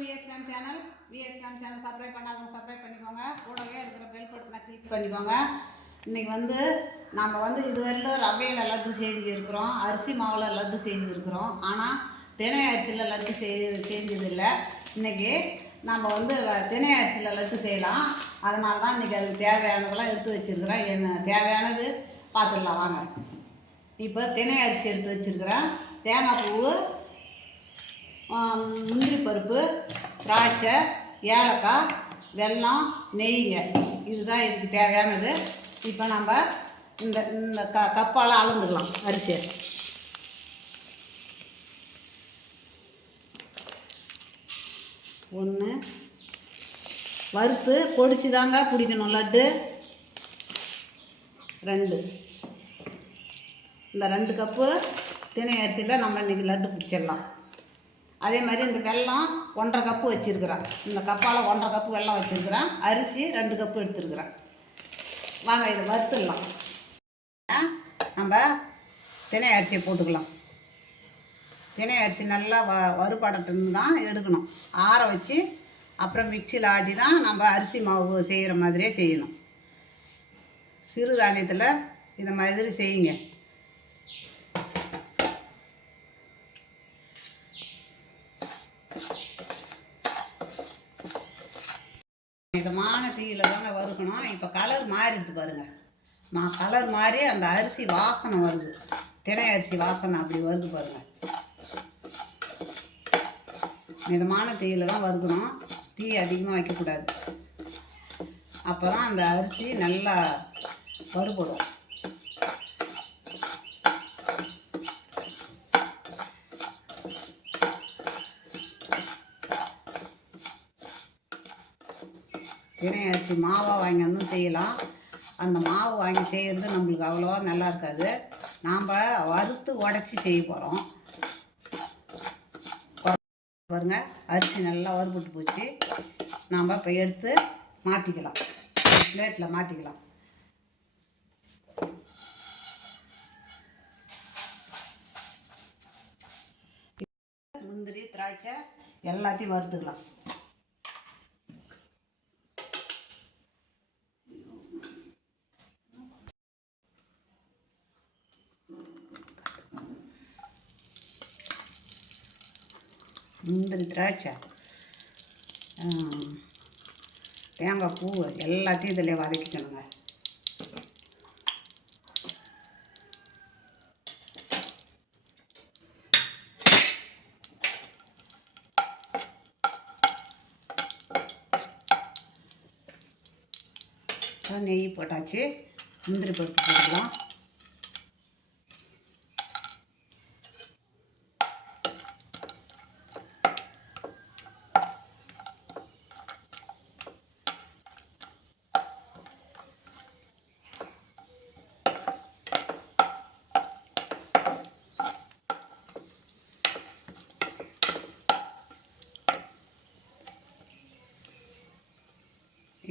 VSCom channel VSCom channel subscribe பண்ணாதவங்க subscribe பண்ணிக்கோங்க. கூடவே இருக்கிற பெல் பட்டனை கிளிக் பண்ணிக்கோங்க. இன்றைக்கி வந்து நம்ம வந்து இதுவரையிலும் ரவையில் லட்டு செஞ்சுருக்கிறோம் அரிசி மாவில் லட்டு செஞ்சுருக்கிறோம் ஆனால் தினை அரிசியில் லட்டு செய் செஞ்சதில்லை. இன்றைக்கி நம்ம வந்து தினை அரிசியில் லட்டு செய்யலாம். அதனால தான் இன்றைக்கி அதுக்கு தேவையானதெல்லாம் எடுத்து வச்சுருக்கிறேன். என்ன தேவையானது பார்த்துடலாம் வாங்க. இப்போ தினை அரிசி எடுத்து வச்சுருக்கிறேன். தேங்காய் பூவு முந்திரி பருப்பு திராட்சை ஏலக்காய் வெல்லம் நெய்ங்க. இதுதான் இதுக்கு தேவையானது. இப்போ நம்ம இந்த இந்த க கப்பால் அளந்துக்கலாம் அரிசியை. ஒன்று வறுத்து பொடிச்சு தாங்க பிடிக்கணும் லட்டு. ரெண்டு. இந்த ரெண்டு கப்பு தினை அரிசியில் நம்ம இன்றைக்கி லட்டு பிடிச்சிடலாம். அதே மாதிரி இந்த வெல்லம் ஒன்றரை கப்பு வச்சுருக்குறேன். இந்த கப்பால் ஒன்றரை கப்பு வெல்லம் வச்சுருக்குறேன். அரிசி ரெண்டு கப்பு எடுத்துருக்குறேன். வாங்க இதை வறுத்துடலாம். நம்ம தினை அரிசியை போட்டுக்கலாம். தினை அரிசி நல்லா வ வறுபடட்டுன்னு தான் எடுக்கணும். ஆற வச்சு அப்புறம் மிக்சியில் ஆட்டி தான் நம்ம அரிசி மாவு செய்கிற மாதிரியே செய்யணும். சிறுதானியத்தில் இதை மாதிரி செய்யுங்க. மிதமான தீயில தாங்க வறுக்கணும். இப்போ கலர் மாறிடுது பாருங்க. மா கலர் மாறி அந்த அரிசி வாசனை வருது. தினை அரிசி வாசனை அப்படி வருது பாருங்க. மிதமான தீயில தான் வறுக்கணும். தீ அதிகமாக வைக்கக்கூடாது. அப்போ தான் அந்த அரிசி நல்லா வறுபடும். தினை அரிசி மாவாக வாங்கி வந்து செய்யலாம். அந்த மாவு வாங்கி செய்கிறது நம்மளுக்கு அவ்வளோவா நல்லா இருக்காது. நாம் வறுத்து உடச்சி செய்ய போகிறோம் பாருங்க அரிசி நல்லா வறுபட்டு போச்சு. நாம் இப்போ எடுத்து மாற்றிக்கலாம் பிளேட்டில் மாற்றிக்கலாம் முந்திரி திராட்சை எல்லாத்தையும் வறுத்துக்கலாம். முந்திரி திராட்சை தேங்காய் பூ எல்லாத்தையும் இதில் வதக்கிக்கணுங்க. நெய் போட்டாச்சு. முந்திரி பருப்பு போடலாம்.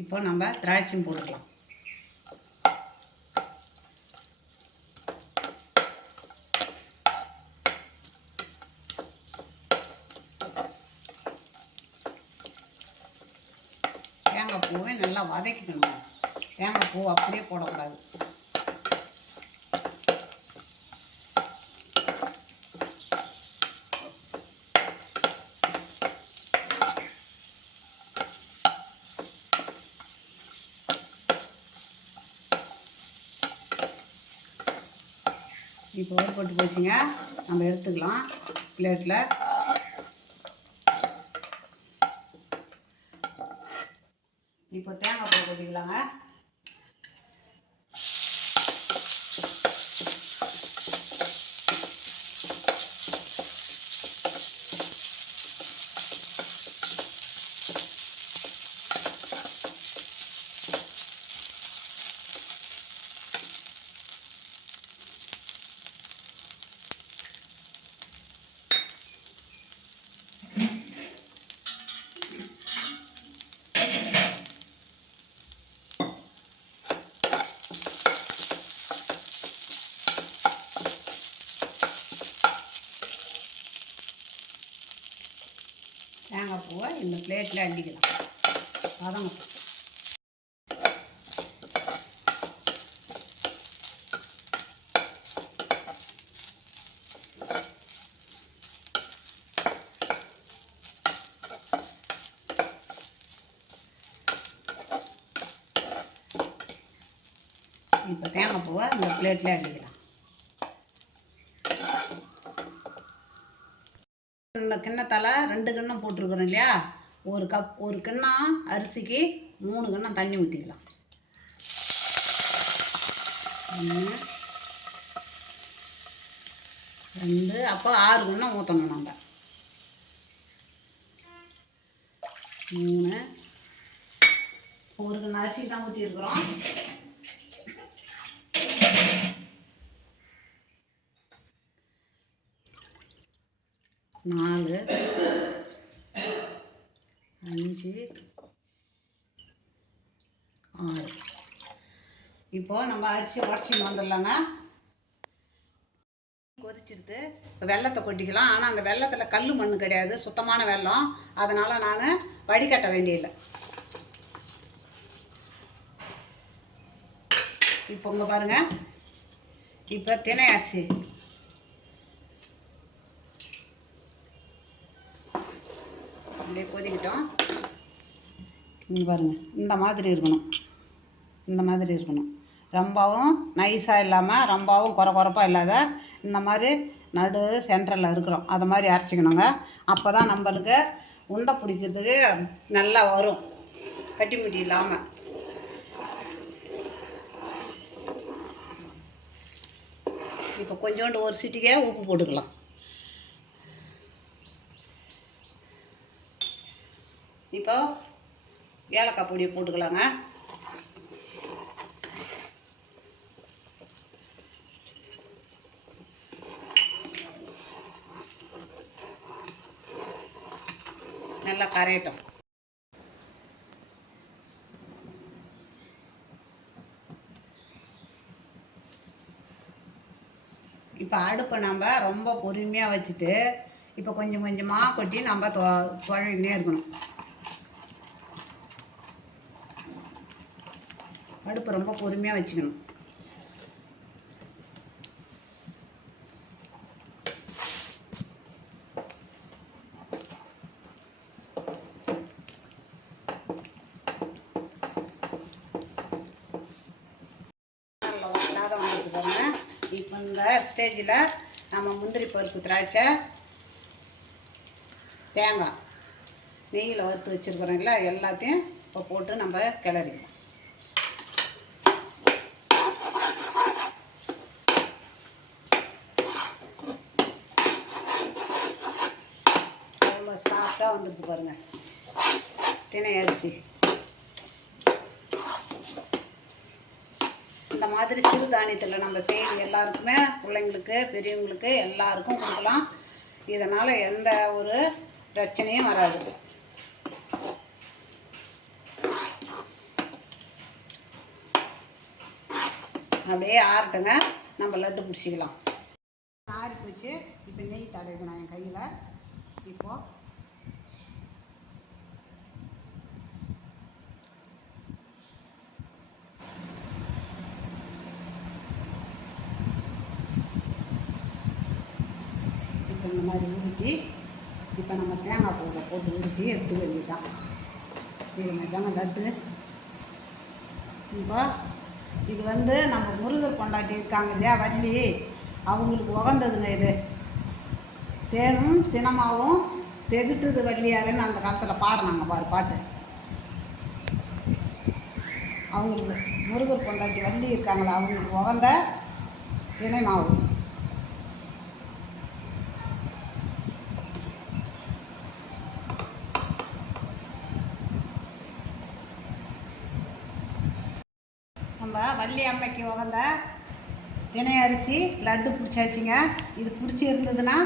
இப்போ நம்ம திராட்சையும் போட்டுக்கலாம். தேங்காய் பூவை நல்லா வதக்கிக்கணும். தேங்காய் பூ அப்படியே போடக்கூடாது. இப்போ போட்டு போச்சுங்க. நம்ம எடுத்துக்கலாம். பிளேட்டில் இப்போ தேங்காய் போட்டு கொட்டிக்கலாங்க. தேங்காய் இந்த பிளேட்டில் அள்ளிக்கலாம் வதங்கட்டும் இப்போ தேங்காய் பூவை இந்த பிளேட்டில் அள்ளிக்கலாம் கிண்ணத்தால் ரெண்டு கிண்ணம் போட்டிருக்கிறோம் இல்லையா? ஒரு கப் ஒரு கிண்ணம் அரிசிக்கு மூணு கிண்ணம் தண்ணி ஊற்றிக்கலாம் ஒன்று ரெண்டு. அப்போ ஆறு கிண்ணம் ஊற்றணும் நாங்கள் மூணு. ஒரு கிண்ணம் அரிசி தான் ஊற்றிருக்குறோம் நாலு அஞ்சு ஆறு. இப்போ நம்ம அரிசி உடச்சின்னு வந்துடலாங்க. கொதிச்சிடுது இப்போ வெள்ளத்தை கொட்டிக்கலாம். ஆனால் அந்த வெள்ளத்தில் கல் மண் கிடையாது. சுத்தமான வெள்ளம். அதனால் நான் வடிகட்ட வேண்டியதில்லை. இப்போ இங்கே பாருங்கள் இப்போ தினை அரிசி. கொதிக்கிட்டோம். இங்கே பாருங்கள் இந்த மாதிரி இருக்கணும். இந்த மாதிரி இருக்கணும். ரொம்பவும் நைஸாக இல்லாமல் ரொம்பவும் குறை குறைப்பாக இல்லாத இந்த மாதிரி நடு சென்டரில் இருக்கிறோம் அதை மாதிரி அரைச்சிக்கணுங்க. அப்போ தான் நம்மளுக்கு உண்டை பிடிக்கிறதுக்கு நல்லா வரும். கட்டி முட்டி இல்லாமல் இப்போ கொஞ்சோண்டு ஒரு சிட்டிக்கே உப்பு போட்டுக்கலாம். இப்போ ஏலக்காய் பொடியை போட்டுக்கலாங்க. நல்லா கரையட்டும். இப்போ அடுப்பை நம்ம ரொம்ப பொறுமையாக வச்சுட்டு இப்போ கொஞ்சம் கொஞ்சமாக கொட்டி நம்ம தொ தொழிலே இருக்கணும் அடுப்பு ரொம்ப பொறுமையாக வச்சுக்கணும். இப்போ இந்த ஸ்டேஜில் நம்ம முந்திரி பருப்பு திராட்சை தேங்காய் நெய்யில் வறுத்து வச்சுருக்குறோம்ல எல்லாத்தையும் இப்போ போட்டு நம்ம கிளறிக்கலாம் சாஃப்டாக வந்துடுது பாருங்கள் தினை அரிசி. இந்த மாதிரி சிறுதானியத்தில் நம்ம செய்து எல்லாருக்குமே பிள்ளைங்களுக்கு பெரியவங்களுக்கு எல்லாருக்கும் கொடுக்கலாம். இதனால் எந்த ஒரு பிரச்சனையும் வராது. அப்படியே ஆறட்டுங்க. நம்ம லட்டு பிடிச்சிக்கலாம். ஆறி போச்சு இப்போ நெய் தடவிக்கணும் என் கையில். இப்போது இப்போ இந்த மாதிரி உருட்டி இப்போ நம்ம தேங்காய் பூவை போட்டு உருட்டி எடுத்து வேண்டியதான் இது மாதிரி தாங்க லட்டு. இப்போ இது வந்து நம்ம முருகர் கொண்டாட்டி இருக்காங்க இல்லையா வள்ளி. அவங்களுக்கு உகந்ததுங்க இது. தேனும் தினமாவும் தெகுட்டுது வள்ளியாருன்னு அந்த காலத்தில் பாடினாங்க பாரு பாட்டு. அவங்களுக்கு முருகர் கொண்டாட்டி வள்ளி இருக்காங்களா அவங்களுக்கு உகந்த தினை மாவு நம்ம வள்ளி அம்மைக்கு உகந்த தினை அரிசி லட்டு பிடிச்சாச்சுங்க. இது பிடிச்சி இருந்ததுன்னா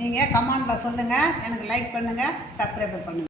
நீங்கள் கமெண்டில் சொல்லுங்கள் எனக்கு லைக் பண்ணுங்கள் சப்ஸ்கிரைப் பண்ணுங்கள்